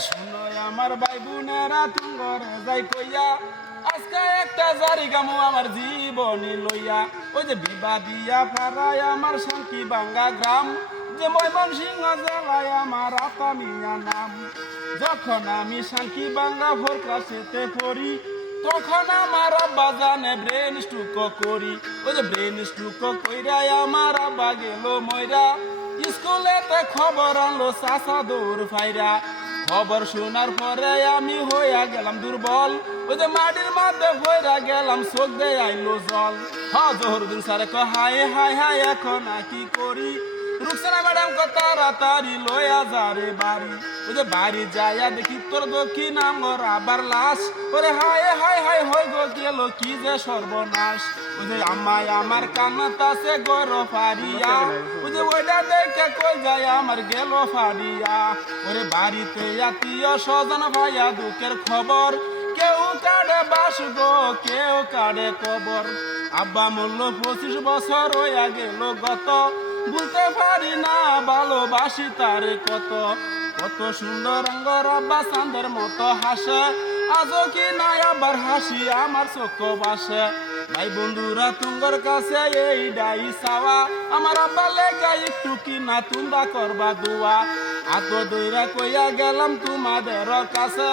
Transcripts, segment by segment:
শুনো আমার ভাই বোনেরা তুঙ্গরে যাই কইয়া আজকে একটা জারি গামু আমার জীবনী লইয়া ওই যে বিবাদিয়া ফারায় আমার শান্তি বাঙ্গা গ্রাম যে ময়মনসিংহ জেলায় আমার আতামিয়া নাম যখন আমি শান্তি বাঙ্গা ভোর ক্লাসেতে পড়ি তখন আমার আব্বা জানে ব্রেন স্ট্রোক করি ওই যে ব্রেন স্ট্রোক কইরাই আমার আব্বা গেল ময়রা স্কুলেতে খবর আনলো চাচা দৌড় ফাইরা খবর শোনার পরে আমি হইয়া গেলাম দুর্বল ওই যে মাটির মধ্যে হইয়া গেলাম চোখ দিয়ে আইলো জল জহরুদ্দিন স্যার হাই হাই হাই এখন কি করি রুকসানা ম্যাডাম তাড়াতাড়ি লয়া যারে বাড়ি ওই যে বাড়ি যাইয়া দেখি তোর দক্ষিণ আমার আবার লাশ ওরে হায় হায় হায় হই গো গেল কি যে সর্বনাশ ওই যে আমায় আমার কান্নাতাছে গর ফারিয়া ওই যে ওইটা দেখে কই যায় আমার গেল ফারিয়া ওরে বাড়িতে আত্মীয় স্বজন ভাইয়া দুঃখের খবর কেউ কাড়ে বাস গো কেউ কাড়ে কবর আব্বা মূল্য 25 বছর হইয়া গেল গত বলতে পারি না ভালোবাসি তারে কত কত সুন্দর অঙ্গর আব্বা চাঁদের মতো হাসে আজও কি নাই আবার হাসি আমার চোখ বাসে ভাই বন্ধুরা তুঙ্গর কাছে এই ডাই চাওয়া আমার আব্বা লেগা একটু কি না তোমরা করবা দোয়া আতো দইরা কইয়া গেলাম তোমাদের কাছে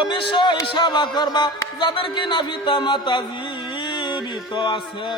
অবশ্যই সেবা করবা যাদের কিনা পিতা মাতা জীবিত আছে।